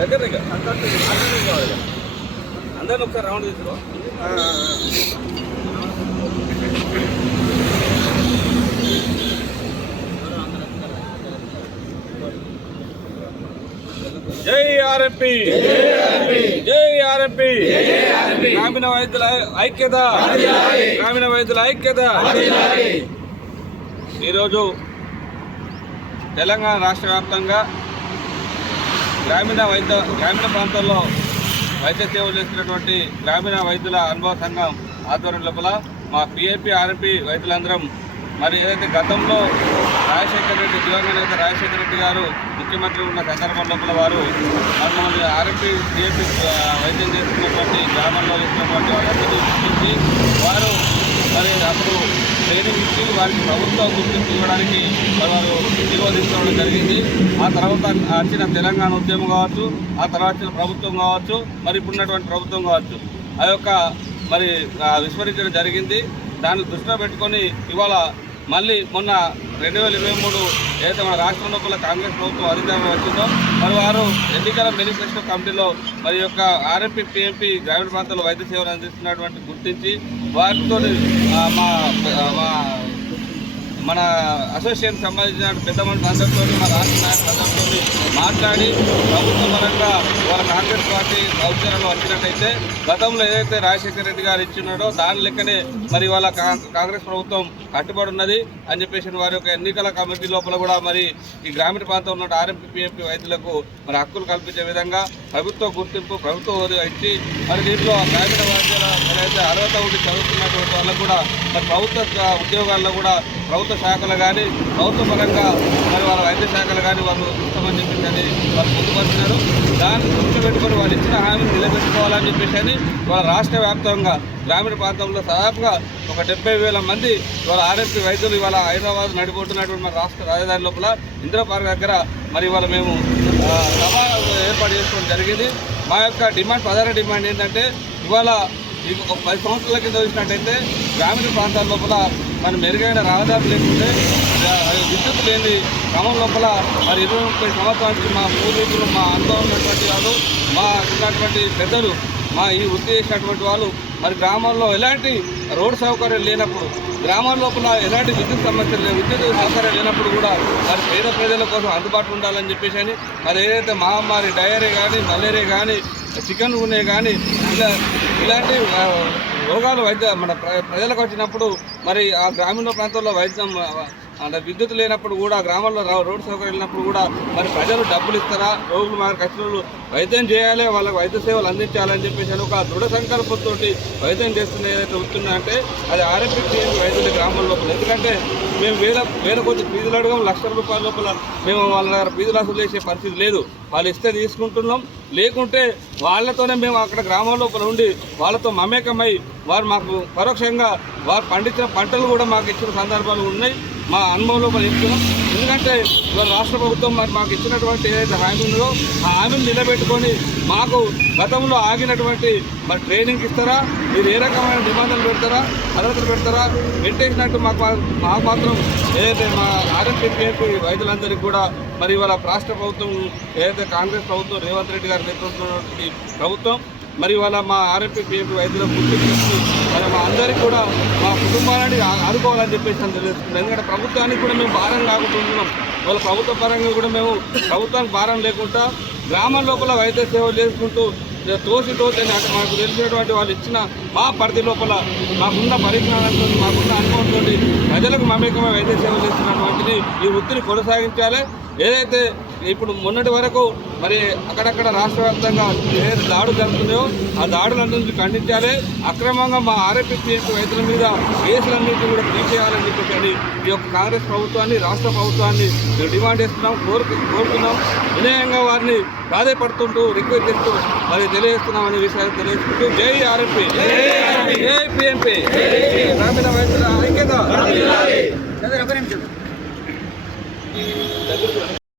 దగ్గర అందరిని ఒకసారి రౌండ్ తీసుకో. జై ఆర్ఎంపీ, జై ఆర్ఎంపీ. గ్రామీణ వైద్యుల ఐక్యత, గ్రామీణ వైద్యుల ఐక్యత. ఈరోజు తెలంగాణ రాష్ట్ర వ్యాప్తంగా గ్రామీణ ప్రాంతాల్లో వైద్య సేవలు చేస్తున్నటువంటి గ్రామీణ వైద్యుల అనుభవ సంఘం ఆధ్వర్యం లోపల మా పిఏపీ ఆర్ఎంపీ వైద్యులందరం మరి ఏదైతే గతంలో రాజశేఖర రెడ్డి, దివంగత నేత రాజశేఖర రెడ్డి గారు ముఖ్యమంత్రి ఉన్న సందర్భం లోపల వారు మమ్మల్ని ఆర్ఎంపీ పిఏపీ వైద్యం చేస్తున్నటువంటి గ్రామంలో చేస్తున్నటువంటి వాళ్ళందరినీ గుర్తించి వారు మరి అప్పుడు ట్రైనింగ్ ఇచ్చి వారికి ప్రభుత్వం గుర్తింపు ఇవ్వడానికి వారు తీసుకోవడం జరిగింది. ఆ తర్వాత వచ్చిన తెలంగాణ ఉద్యమం కావచ్చు, ఆ తర్వాత వచ్చిన ప్రభుత్వం కావచ్చు, మరి ఇప్పుడున్నటువంటి ప్రభుత్వం కావచ్చు, ఆ యొక్క మరి విస్మరించడం జరిగింది. దాన్ని దృష్టిలో పెట్టుకొని ఇవాళ మళ్ళీ మొన్న 2023 ఏదైతే మన రాష్ట్రం లోపల కాంగ్రెస్ ప్రభుత్వం అధికారంలో వచ్చిందో మరి వారు ఎన్నికల మేనిఫెస్టో కమిటీలో మరి యొక్క ఆర్ఎంపీ పిఎంపీ గ్రామీణ ప్రాంతాల్లో వైద్య సేవలు అందిస్తున్నటువంటి గుర్తించి వారితో మన అసోసియేషన్ సంబంధించిన పెద్ద మనుషులు అందరితో, మన రాష్ట్ర నాయకులందరితో మాట్లాడి ప్రభుత్వ పరంగా వాళ్ళ కాంగ్రెస్ పార్టీ అధికారంలో వచ్చినట్టయితే గతంలో ఏదైతే రాజశేఖర రెడ్డి గారు ఇచ్చినాడో దాని లెక్కనే మరి వాళ్ళ కాంగ్రెస్ ప్రభుత్వం కట్టుబడి ఉన్నది అని చెప్పేసి వారి యొక్క ఎన్నికల కమిటీ లోపల కూడా మరి ఈ గ్రామీణ ప్రాంతంలో ఉన్న ఆర్ఎంపీ పిఎంపీ వైద్యులకు మరి హక్కులు కల్పించే విధంగా ప్రభుత్వ గుర్తింపు, ప్రభుత్వ హోదా ఇచ్చి మరి దీంట్లో గ్రామీణ వైద్యుల ఏదైతే అర్హత ఉండి చదువుతున్నటువంటి వాళ్ళకు కూడా మరి ప్రభుత్వ ఉద్యోగాల్లో కూడా ప్రభుత్వ శాఖలు కానీ ప్రభుత్వ పరంగా మరి వాళ్ళ వైద్య శాఖలు కానీ వాళ్ళు ఇస్తామని చెప్పేసి వాళ్ళు పొందుపరిచినారు. దాన్ని దృష్టి పెట్టుకొని వాళ్ళు ఇచ్చిన హామీని నిలబెట్టుకోవాలని చెప్పేసి వాళ్ళ రాష్ట్ర వ్యాప్తంగా గ్రామీణ ప్రాంతంలో దాదాపుగా ఒక 70,000 మంది వాళ్ళ ఆర్ఎంపీ వైద్యులు ఇవాళ హైదరాబాద్ నడిపోతున్నటువంటి మన రాష్ట్ర రాజధాని లోపల ఇందిరా పార్క్ దగ్గర మరి ఇవాళ మేము సభ ఏర్పాటు చేసుకోవడం జరిగింది. మా యొక్క ప్రధాన డిమాండ్ ఏంటంటే ఇవాళ ఒక 10 సంవత్సరాల కింద చూసినట్టయితే గ్రామీణ ప్రాంతాల లోపల మరి మెరుగైన రహదారులు లేకుంటే విద్యుత్ లేని క్రమం లోపల మరి 20-30 సంవత్సరానికి మా పూర్వీకులు, మా అనుభవం ఉన్నటువంటి వాళ్ళు, మా ఉన్నటువంటి పెద్దలు, మా ఈ వృత్తి చేసినటువంటి వాళ్ళు మరి గ్రామాల్లో ఎలాంటి రోడ్డు సౌకర్యం లేనప్పుడు, గ్రామాల లోపల ఎలాంటి విద్యుత్ సమస్యలు విద్యుత్ సౌకర్యం లేనప్పుడు కూడా మరి పేద ప్రజల కోసం అందుబాటులో ఉండాలని చెప్పేసి అని మరి ఏదైతే మహమ్మారి డయేరియా కానీ, మలేరియా కానీ, చికెన్ గున్యా కానీ ఇలాంటి రోగాలు మన ప్రజలకు వచ్చినప్పుడు మరి ఆ గ్రామీణ ప్రాంతాల్లో వైద్యం అంటే విద్యుత్ లేనప్పుడు కూడా గ్రామాల్లో రోడ్డు సౌకర్యం లేనప్పుడు కూడా మరి ప్రజలు డబ్బులు ఇస్తారా, రోగులు మాకు ఖర్చులు వైద్యం చేయాలి, వాళ్ళకి వైద్య సేవలు అందించాలని చెప్పేసి ఒక దృఢ సంకల్పంతో వైద్యం చేస్తున్న ఏదైతే ఉంటుందంటే అది ఆర్ఎంపీ వైద్యుల గ్రామాల లోపల. ఎందుకంటే మేము వేల కొద్ది ఫీజులు అడగం, లక్షల రూపాయల లోపల మేము వాళ్ళ దగ్గర ఫీజులు అసలు చేసే పరిస్థితి లేదు. వాళ్ళు ఇస్తే తీసుకుంటున్నాం, లేకుంటే వాళ్ళతోనే మేము అక్కడ గ్రామాల లోపల ఉండి వాళ్ళతో మమేకమై వారు మాకు పరోక్షంగా వారు పండించిన పంటలు కూడా మాకు ఇచ్చిన సందర్భాలు ఉన్నాయి. మా అనుభవం లోపల చెప్తున్నాం. ఎందుకంటే ఇవాళ రాష్ట్ర ప్రభుత్వం మరి మాకు ఇచ్చినటువంటి ఏదైతే హామీ ఉందో ఆ హామీని నిలబెట్టుకొని మాకు గతంలో ఆగినటువంటి మరి ట్రైనింగ్ ఇస్తారా, మీరు ఏ రకమైన నిబంధనలు పెడతారా, అర్హతలు పెడతారా, పెట్టేసినట్టు మాకు మాత్రం ఏదైతే మా ఆర్ఎంపీ పిఎంపీ వైద్యులందరికీ కూడా మరి ఇవాళ రాష్ట్ర ప్రభుత్వం ఏదైతే కాంగ్రెస్ ప్రభుత్వం రేవంత్ రెడ్డి గారి నేతృత్వంలోని ప్రభుత్వం మరి ఇవాళ మా ఆర్ఎంపీ పిఎంపీ వైద్యుల గుర్తింపు మరి మా అందరికీ కూడా మా కుటుంబాలని ఆదుకోవాలని చెప్పేసి అని తెలుస్తుంది. ఎందుకంటే ప్రభుత్వానికి కూడా మేము భారం కాకుంటున్నాం. వాళ్ళ ప్రభుత్వ పరంగా కూడా మేము ప్రభుత్వానికి భారం లేకుండా గ్రామం లోపల వైద్య సేవలు చేసుకుంటూ తోసి అంటే మాకు తెలిసినటువంటి వాళ్ళు ఇచ్చిన మా పరిధి లోపల మాకున్న పరిజ్ఞానంతో, మాకున్న అనుభవంతో ప్రజలకు మమేకమైన వైద్య సేవలు చేస్తున్నటువంటిది ఈ వృత్తిని కొనసాగించాలి. ఏదైతే ఇప్పుడు మొన్నటి వరకు మరి అక్కడక్కడ రాష్ట్ర వ్యాప్తంగా ఏదైతే దాడులు జరుగుతున్నాయో ఆ దాడులన్నింటినీ ఖండించాలి. అక్రమంగా మా ఆర్ఎంపీ పిఎంపీ వైద్యుల మీద కేసులన్నింటినీ కూడా తీసేయాలని చెప్పి ఈ యొక్క కాంగ్రెస్ ప్రభుత్వాన్ని, రాష్ట్ర ప్రభుత్వాన్ని మేము డిమాండ్ చేస్తున్నాం, కోరుతున్నాం. వినయంగా వారిని ప్రాధాయపడుతుంటూ రిక్వెస్ట్ చేస్తూ మరి తెలియజేస్తున్నాం అనే విషయాన్ని తెలియజేసుకుంటూ జై ఆర్ఎంపీ, జై పిఎంపీ, గ్రామీణ వైద్యుల ఐక్యత.